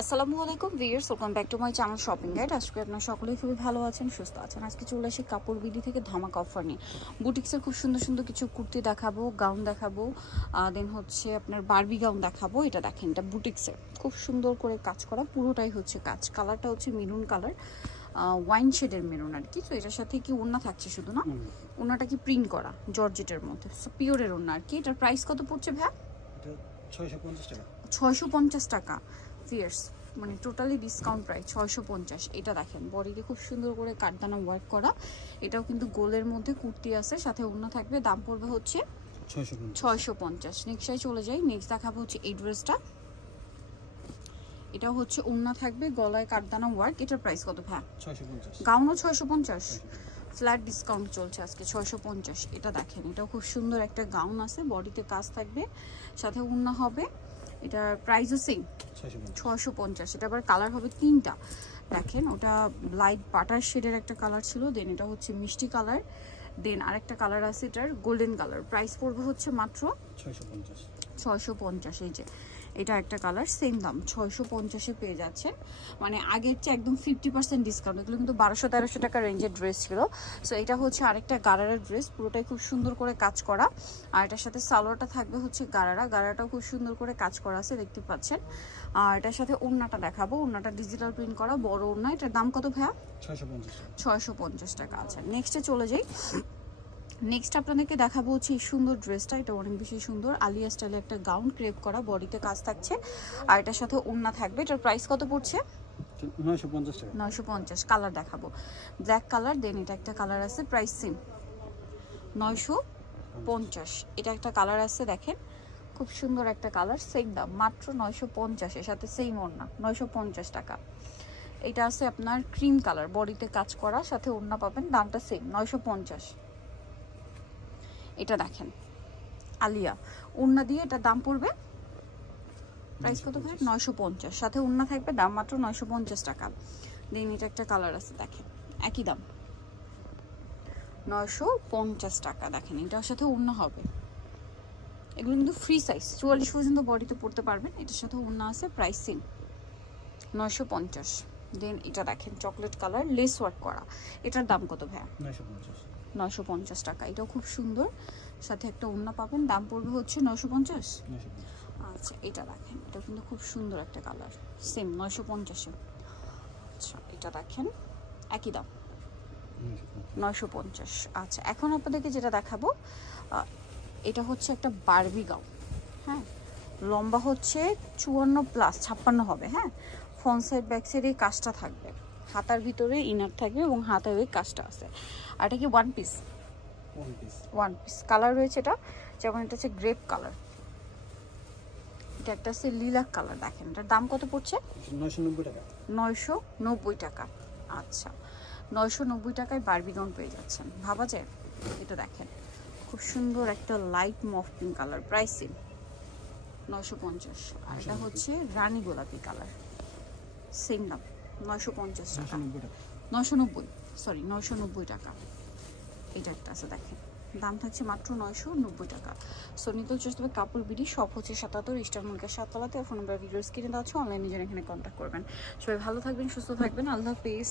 আসসালামু আলাইকুম viewers, welcome back to my channel shopping guide. আজকে আপনারা সকলেই খুবই ভালো আছেন, সুস্থ আছেন। আজকে চলে আসি কাপড় বিডি থেকে ধামাকা অফার নিয়ে। বুটিক্সের খুব সুন্দর সুন্দর কিছু কুর্তি দেখাবো, গাউন দেখাবো, দেন হচ্ছে আপনার বারবি গাউন দেখাবো। এটা দেখেন, এটা বুটিক্সের খুব সুন্দর করে কাজ করা, পুরোটাই হচ্ছে কাজ। কালারটা হচ্ছে মেরুন কালার, ওয়াইন শেডের মেরুন আর কি। তো এটার সাথে কি ওড়না থাকছে শুধু না, ওড়নাটা কি প্রিন্ট করা জর্জেটের মধ্যে, পিওরের ওড়না আর কি। এটার প্রাইস কত পড়ছে ভাই? 650 টাকা ভিউয়ার্স, মানে টোটালি ডিসকাউন্ট প্রাইস 650। এটা দেখেন, বডিতে খুব সুন্দর করে কাটদানা ওয়ার্ক করা। এটাও কিন্তু গোলের মধ্যে কুর্তি আছে, সাথে ওড়না থাকবে। দাম পড়বে হচ্ছে 650। নেক্সটে চলে যাই, নেক্সট দেখাবো হচ্ছে এই ড্রেসটা। এটাও হচ্ছে ওড়না থাকবে, গলায় কাটদানা ওয়ার্ক। এটার প্রাইস কত ভাই? 650। গাউনও 650, ফ্ল্যাট ডিসকাউন্ট চলছে আজকে 650। এটা দেখেন, এটাও খুব সুন্দর একটা গাউন আছে, বডিতে কাজ থাকবে, সাথে ওড়না হবে। এটার প্রাইসও সেম 650। এটা আবার কালার হবে তিনটা। দেখেন, ওটা লাইট বাটার শেডের একটা কালার ছিল, দেন এটা হচ্ছে মিষ্টি কালার, দেন আরেকটা কালার আছে এটার গোল্ডেন কালার। প্রাইস পড়বে হচ্ছে মাত্র 650। এই যে এটা একটা কালার, সেম দাম 650-এ পেয়ে যাচ্ছে। মানে আগের চেয়ে একদম 50% ডিসকাউন্ট। এগুলো কিন্তু 1200-1300 টাকা রেঞ্জের ড্রেস ছিল। সো এটা হচ্ছে আরেকটা গারারার ড্রেস, পুরোটাই খুব সুন্দর করে কাজ করা। আর এটার সাথে সালোয়ারটা থাকবে হচ্ছে গারারাটাও খুব সুন্দর করে কাজ করা আছে, দেখতে পাচ্ছেন। আর এটার সাথে ওড়নাটা দেখাবো, ওড়নাটা ডিজিটাল প্রিন্ট করা, বড় ওড়না। এটার দাম কত ভাইয়া? 650 টাকা। আচ্ছা, নেক্সটে চলে যাই। নেক্সট আপনাদেরকে দেখাবো হচ্ছে এই সুন্দর ড্রেসটা। এটা অনেক বেশি সুন্দর, আলিয়া স্টাইলে একটা গাউন, ক্রেপ করা, বডিতে কাজ থাকছে, আর এটার সাথে ওড়না থাকবে। এটার প্রাইস কত পড়ছে? 950 টাকা। 950। কালার দেখাবো, ব্ল্যাক কালার, দেন এটা একটা কালার আছে, প্রাইস সেম 950। এটা একটা কালার আছে, দেখেন খুব সুন্দর একটা কালার, সেম দাম মাত্র 950, এর সাথে সেম ওড়না, 950 টাকা। এটা আছে আপনার ক্রিম কালার, বডিতে কাজ করা, সাথে ওড়না পাবেন, দামটা সেম 950। এটা দেখেন আলিয়া ওড়না দিয়ে, এটা দাম পড়বে, প্রাইস কত ভাই? 950, সাথে ওড়না থাকবে, দাম মাত্র 950 টাকা। দেন এটা একটা কালার আছে, দেখেন একই দাম 950 টাকা। দেখেন এটার সাথে ওড়না হবে, এগুলো কিন্তু ফ্রি সাইজ, 44 পর্যন্ত বডিতে পড়তে পারবেন। এটার সাথে ওড়না আছে, প্রাইস সেম 950। দেন এটা দেখেন চকলেট কালার, লেস ওয়ার্ক করা। এটার দাম কত ভাই? 950 টাকা। এটাও খুব সুন্দর, সাথে একটা ওড়না পাবেন, দাম পড়বে হচ্ছে 950। আচ্ছা, এটা দেখেন, এটা কিন্তু খুব সুন্দর একটা কালার, সেম 950-এ। আচ্ছা, এটা দেখেন একই দাম 950। আচ্ছা, এখন আপনাদেরকে যেটা দেখাবো, এটা হচ্ছে একটা বারবি গাউন। হ্যাঁ, লম্বা হচ্ছে 54+56 হবে। হ্যাঁ, ফ্রন্ট সাইড ব্যাক সাইড এই কাজটা থাকবে, হাতার ভিতরে ইনার থাকবে এবং হাতার ওই কাজটা আছে। আর এটা কি one piece? One piece colour রয়েছে এটা, যেমন এটা হচ্ছে গ্রেপ কালার, এটা একটা আছে লিলাক কালার। দেখেন এটার দাম কত পড়ছে? 990 টাকা। 990 টাকা। আচ্ছা, 990 টাকায় বারবি গাউন পেয়ে যাচ্ছেন, ভাবা যায়। এটা দেখেন খুব সুন্দর একটা light mauve pink colour, price same 950। আর এটা হচ্ছে রানী গোলাপি কালার, সেম দাম 950 টাকা। 990 টাকা। এটা একটা আছে, দেখেন দাম থাকছে মাত্র 990 টাকা। সো নিতে চেষ্টা হবে কাপড় বিডি, শপ হচ্ছে 77 ইস্টার মার্কেট 7 তলাতে। ফোন নাম্বার ভিডিওর স্ক্রিনে দেওয়া আছে, অনলাইনে জন্য এখানে কন্ট্যাক্ট করবেন। সবাই ভালো থাকবেন, সুস্থ থাকবেন, আল্লাহ হাফেজ।